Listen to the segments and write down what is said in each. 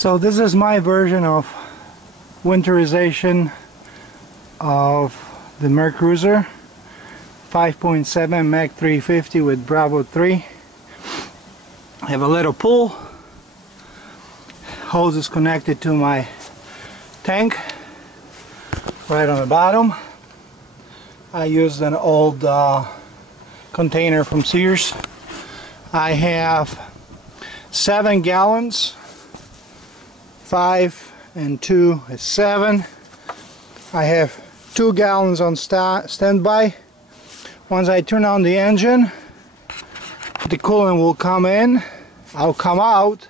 So this is my version of winterization of the mercruiser 5.7 Mach 350 with Bravo 3. I have a little pool. Hose is connected to my tank right on the bottom. I used an old container from Sears. I have 7 gallons. 5 and 2 is 7. I have 2 gallons on standby. Once I turn on the engine, the coolant will come in. I'll come out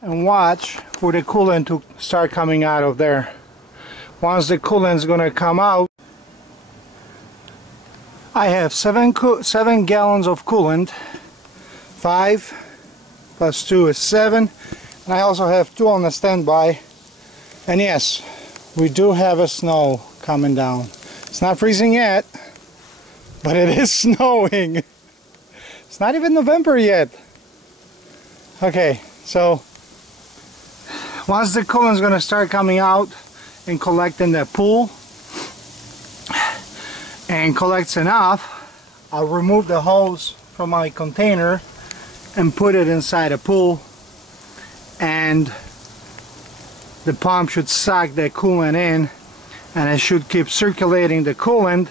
and watch for the coolant to start coming out of there. Once the coolant is going to come out, I have 7 gallons of coolant. 5 plus 2 is 7. And I also have 2 on the standby. And yes, we do have a snow coming down. It's not freezing yet, but it is snowing. It's not even November yet. Okay, so once the coolant is going to start coming out and collecting the pool and collects enough, I'll remove the hose from my container and put it inside a pool, and the pump should suck the coolant in, and it should keep circulating the coolant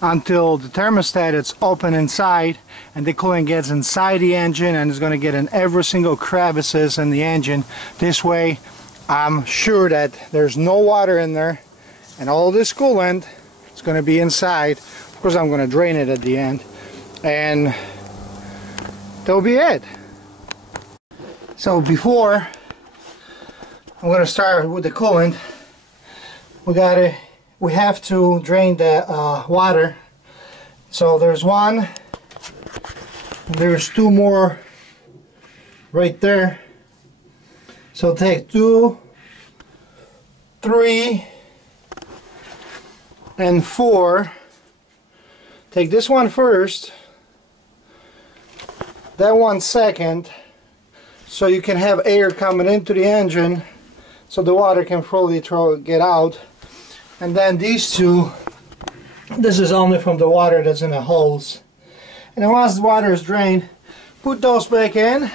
until the thermostat is open inside and the coolant gets inside the engine and is going to get in every single crevices in the engine. This way I'm sure that there's no water in there and all this coolant is going to be inside. Of course I'm going to drain it at the end, and that'll be it. So before I'm going to start with the coolant, we have to drain the water. So there's one, and there's 2 more right there. So take 2, 3, and 4. Take this one first, that one second, so you can have air coming into the engine so the water can fully get out. And then these 2, this is only from the water that's in the hose. And then once the water is drained, put those back in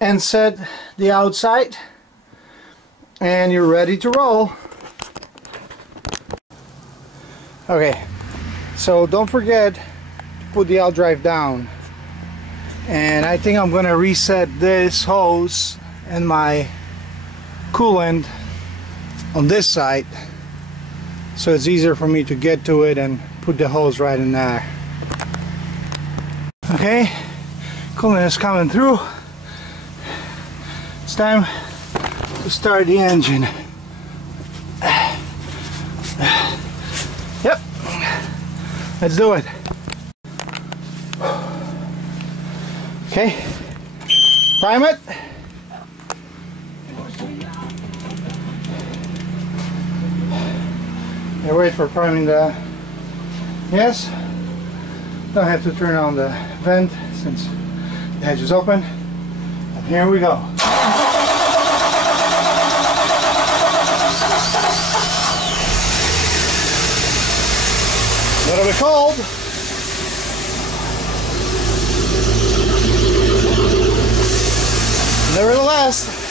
and set the outside, and you're ready to roll. Okay, so don't forget to put the outdrive down. And I think I'm going to reset this hose and my coolant on this side, so it's easier for me to get to it and put the hose right in there. Okay, coolant is coming through. It's time to start the engine. Yep, let's do it. Okay, prime it. And wait for priming the gas. Don't have to turn on the vent since the hatch is open. And here we go. A little bit cold. Nevertheless,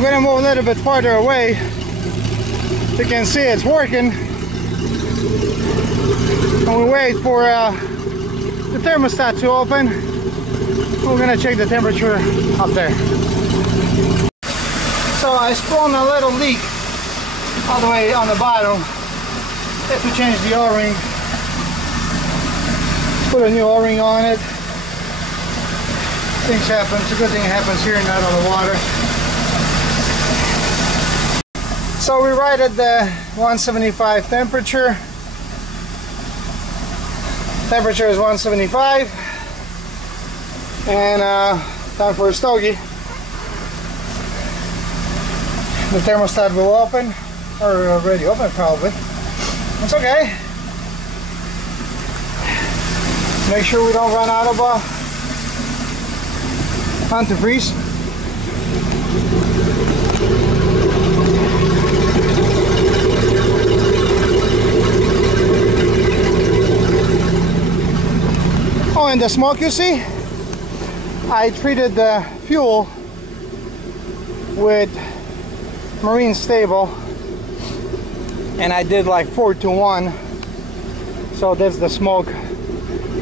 I'm going to move a little bit farther away. You can see it's working. And we wait for the thermostat to open. We're going to check the temperature up there. So I spawned a little leak all the way on the bottom. Have to change the O-ring. Put a new O-ring on it. Things happen. It's a good thing it happens here, not on the water. So we're right at the 175 temperature. Temperature is 175. And time for a stogie. The thermostat will open, or already open probably. It's okay. Make sure we don't run out of antifreeze. Oh, and the smoke you see? I treated the fuel with marine stable, and I did like 4-to-1, so that's the smoke.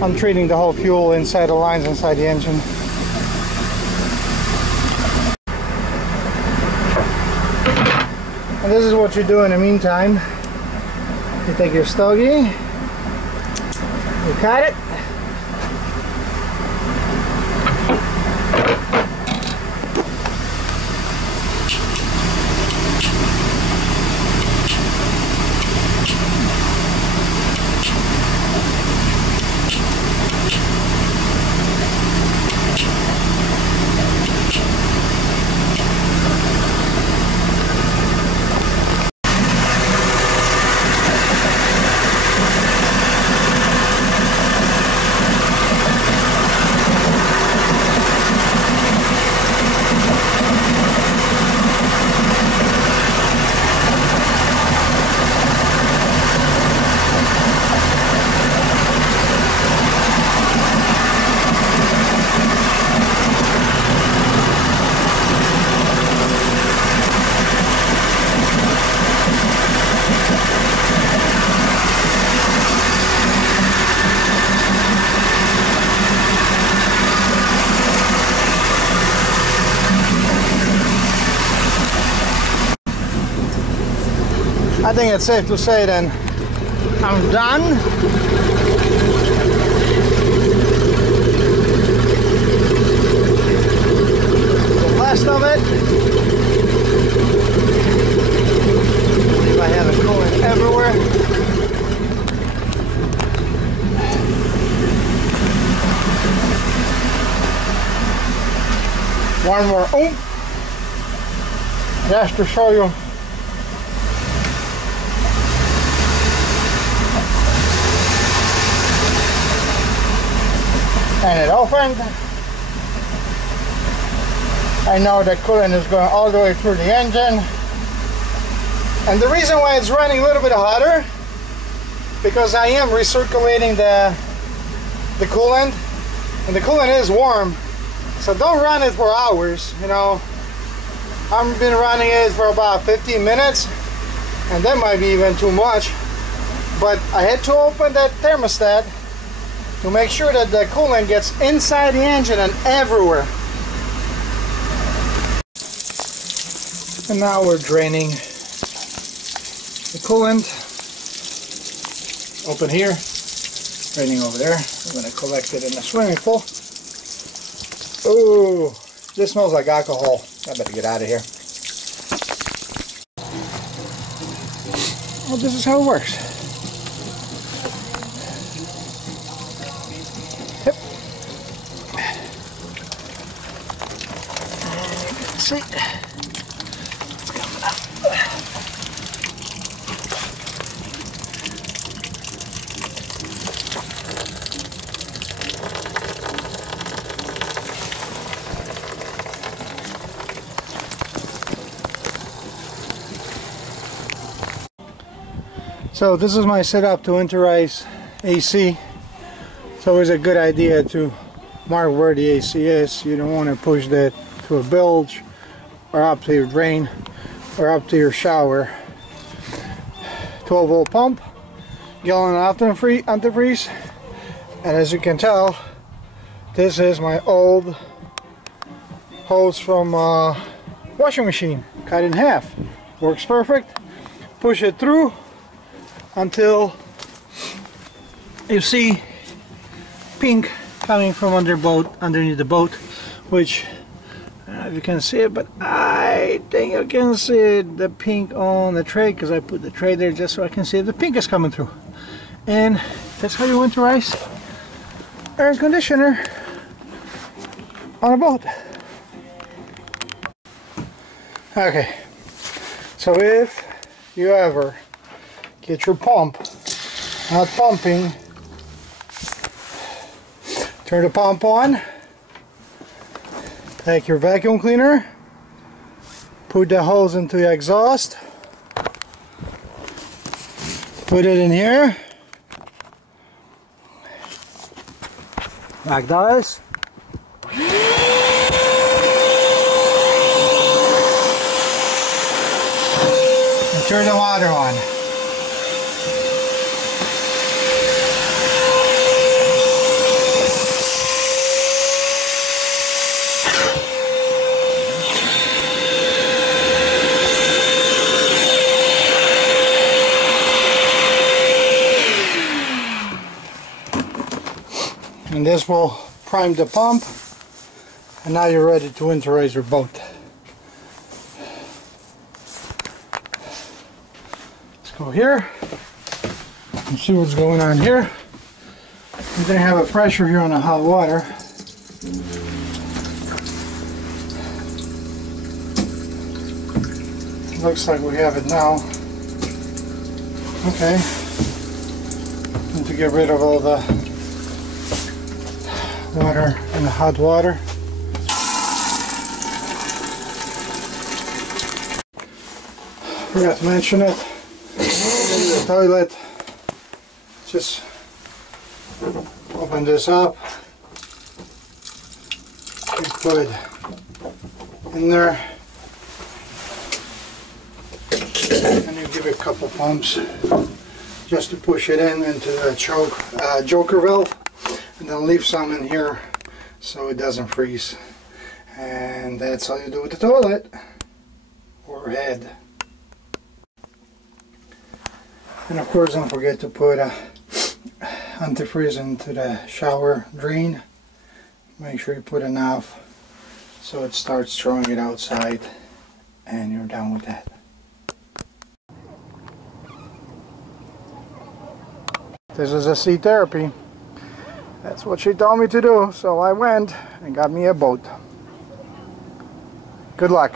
I'm treating the whole fuel inside the lines, inside the engine. And this is what you do in the meantime. You take your stogie, you cut it, I think it's safe to say then I'm done. The last of it. I have it going everywhere. One more oomph, just to show you. And it opened. I know the coolant is going all the way through the engine. And the reason why it's running a little bit hotter, because I am recirculating the coolant, and the coolant is warm. So don't run it for hours, you know. I've been running it for about 15 minutes, and that might be even too much. But I had to open that thermostat to make sure that the coolant gets inside the engine and everywhere. And now we're draining the coolant. Open here, draining over there. I'm going to collect it in the swimming pool. Oh, this smells like alcohol. I better get out of here. Well, this is how it works. Yep. See, it's coming up. So this is my setup to Winterize AC. It's always a good idea to mark where the AC is. You don't want to push that to a bilge or up to your drain or up to your shower. 12-volt pump, gallon antifreeze, and as you can tell, this is my old hose from washing machine, cut in half. Works perfect. Push it through until you see pink coming from underneath the boat, which I don't know if you can see it, but I think you can see the pink on the tray, because I put the tray there just so I can see if the pink is coming through. And that's how you winterize air conditioner on a boat. Okay, so if you ever get your pump not pumping, turn the pump on, take your vacuum cleaner, put the hose into the exhaust, put it in here, like this, and turn the water on. And this will prime the pump, and now you're ready to winterize your boat. Let's go here and see what's going on here. We're going to have a pressure here on the hot water. Looks like we have it now. Okay. And to get rid of all the water and the hot water. Forgot to mention it. In the toilet, just open this up. You put it in there, and you give it a couple pumps just to push it into the joker valve. And then leave some in here so it doesn't freeze. And that's all you do with the toilet or head. And of course, don't forget to put antifreeze into the shower drain. Make sure you put enough so it starts throwing it outside, and you're done with that. This is a sea therapy. That's what she told me to do, so I went and got me a boat. Good luck.